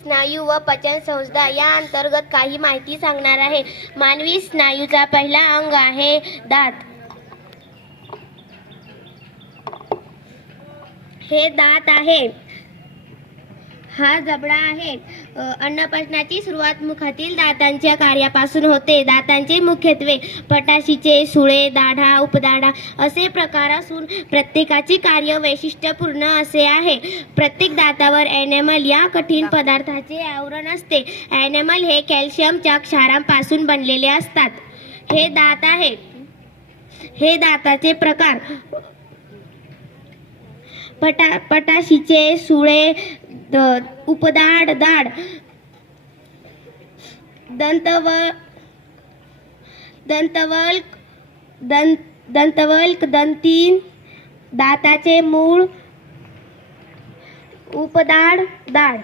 स्नायू व पचन संस्था या अंतर्गत काही माहिती सांगणार आहे. मानवी स्नायूचा पहिला अंग आहे दात. हे दात आहे. हा जबडा आहे. अन्नपचनाची सुरुवात मुखातील दातांच्या कार्यापासून होते. दातांचे मुख्यत्वे पटाशीचे सुळे दाढा उपदाढा असे प्रकार असून प्रत्येकाचे कार्य वैशिष्ट्यपूर्ण असे आहे. प्रत्येक दातावर ॲनिमल या कठीण पदार्थाचे आवरण असते. ॲनिमल हे कॅल्शियमच्या क्षारांपासून बनलेले असतात. हे दात आहे हे दाताचे प्रकार पटा पटाशीचे सुळे द- उपदाड दाड. दंतव दंतवल्क दं दंतवल्क दंतीन. दाताचे मूळ उपदाड दाड.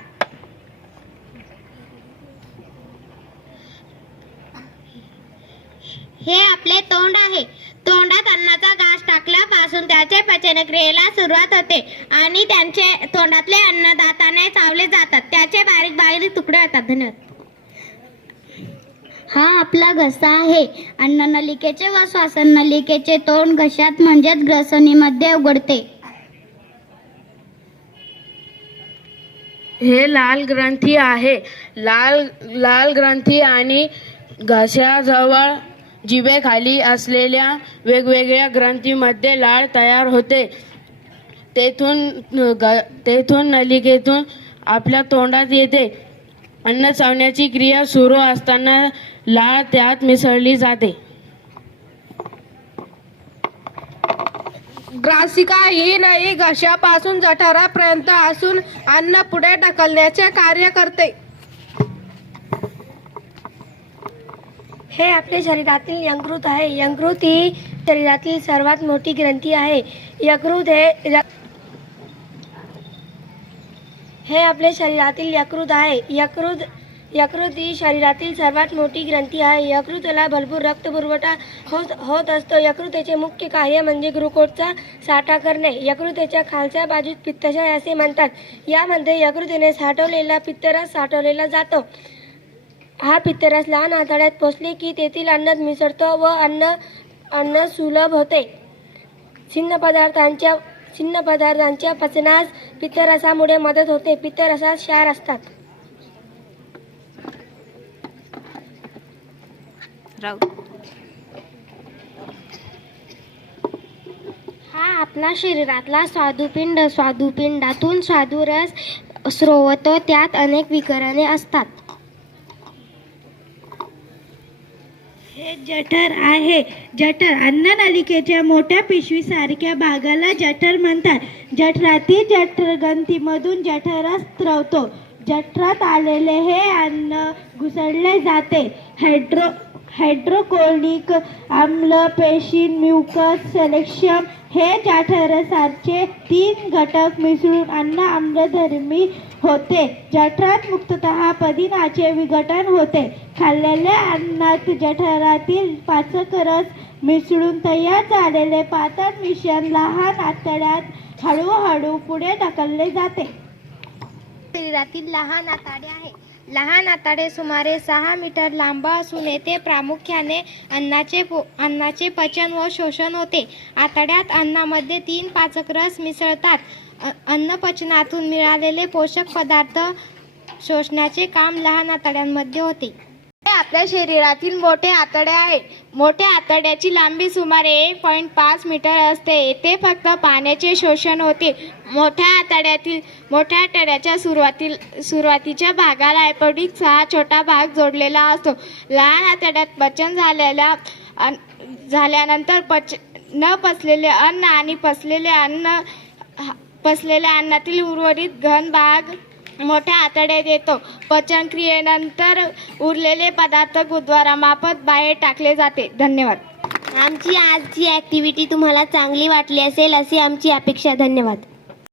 हे आपले तोंड आहे. तोंडात अन्नाचा गाळ टाकल्यापासून त्याचे पचनक्रियेला सुरुवात होते आणि त्यांचे तोंडातले अन्न दाताने चावले जातात. त्याचे बारीक बारीक तुकडे होतात. धन्यवाद. हा आपला घसा आहे. अन्ननलिकेचे व श्वासनलिकेचे तोंड घशात म्हणजेच ग्रसनीमध्ये उघडते. हे लाल ग्रंथी आहे. लाल लाल ग्रंथी आणि घशाजवळ जिभेखाली असलेल्या वेगवेगळ्या ग्रंथीमध्ये लाळ तयार होते. तेथून ग तेथून नलिकेतून आपल्या तोंडात येते. अन्न चावण्याची क्रिया सुरू असताना लाळ त्यात मिसळली जाते. ग्रासिका ही नळी घशापासून जठारापर्यंत असून अन्न पुढे ढकलण्याचे कार्य करते. हे आपल्या शरीरातील यकृत आहे. यकृत ही शरीरातील सर्वात मोठी ग्रंथी आहे. यकृत हे हे आपल्या शरीरातील यकृत आहे. यकृत यकृत ही शरीरातील सर्वात मोठी ग्रंथी आहे. यकृतला भरपूर रक्तपुरवठा होत होत असतो. यकृतेचे मुख्य कार्य म्हणजे ग्लुकोजचा साठा करणे. यकृतेच्या खालच्या बाजूस पित्तशय असे म्हणतात. यामध्ये यकृतीने साठवलेला पित्तरस साठवलेला जातो. हा पित्तरस लहान आतड्यात पोचले की तेथील अन्नात मिसळतो व अन्न अन्न सुलभ होते. छिन्न पदार्थांच्या छिन्न पदार्थांच्या पचनास पित्तरसामुळे मदत होते. पित्तरसात क्षार असतात. हा आपला शरीरातला स्वादुपिंड स्वादुपिंडातून स्वादुरस स्रोवतो त्यात अनेक विकरणे असतात. हे जठर आहे. जठर अन्ननलिकेच्या मोठ्या पिशवीसारख्या भागाला जठर म्हणतात. जठरातील जठरग्रंथीमधून जठरास स्त्रवतो जठरात आलेले हे अन्न घुसळले जाते. हायड्रो हायड्रोकोलिक आम्ल पेशीन म्युकस सेलेक्शन हे जठरसारखे तीन घटक मिसळून अन्न आम्लधर्मी होते. जठरात मुक्ततः पदिनाचे विघटन होते. खाल्लेल्या अन्नात जठरातील पाचकरस मिसळून तयार झालेले पातळ मिश्रण लहान आतड्यात हळूहळू पुढे ढकलले जाते. शरीरातील लहान आतडे आहे लहान आताडे सुमारे सहा मीटर लांब असून येथे प्रामुख्याने अन्नाचे पो अन्नाचे पचन व शोषण होते. आतड्यात अन्नामध्ये तीन पाचक रस मिसळतात. अन्नपचनातून मिळालेले पोषक पदार्थ शोषण्याचे काम लहान आतड्यांमध्ये होते. हे आपल्या शरीरातील मोठे आतडे आहेत. मोठ्या आतड्याची लांबी सुमारे एक पॉईंट पाच मीटर असते. येथे फक्त पाण्याचे शोषण होते. मोठ्या आतड्यातील मोठ्या आतड्याच्या सुरुवातील सुरुवातीच्या भागाला ॲपोडिक सहा छोटा भाग जोडलेला असतो. लहान आतड्यात पचन झालेल्या झाल्यानंतर पच न पचलेले अन्न आणि पचलेले अन्न हा- पचलेल्या अन्नातील उर्वरित घन भाग मोठ्या आतड्यात येतो. पचनक्रियेनंतर उरलेले पदार्थ गुद्वारामार्फत बाहेर टाकले जाते. धन्यवाद. आमची आजची ॲक्टिव्हिटी तुम्हाला चांगली वाटली असेल अशी आमची अपेक्षा. धन्यवाद.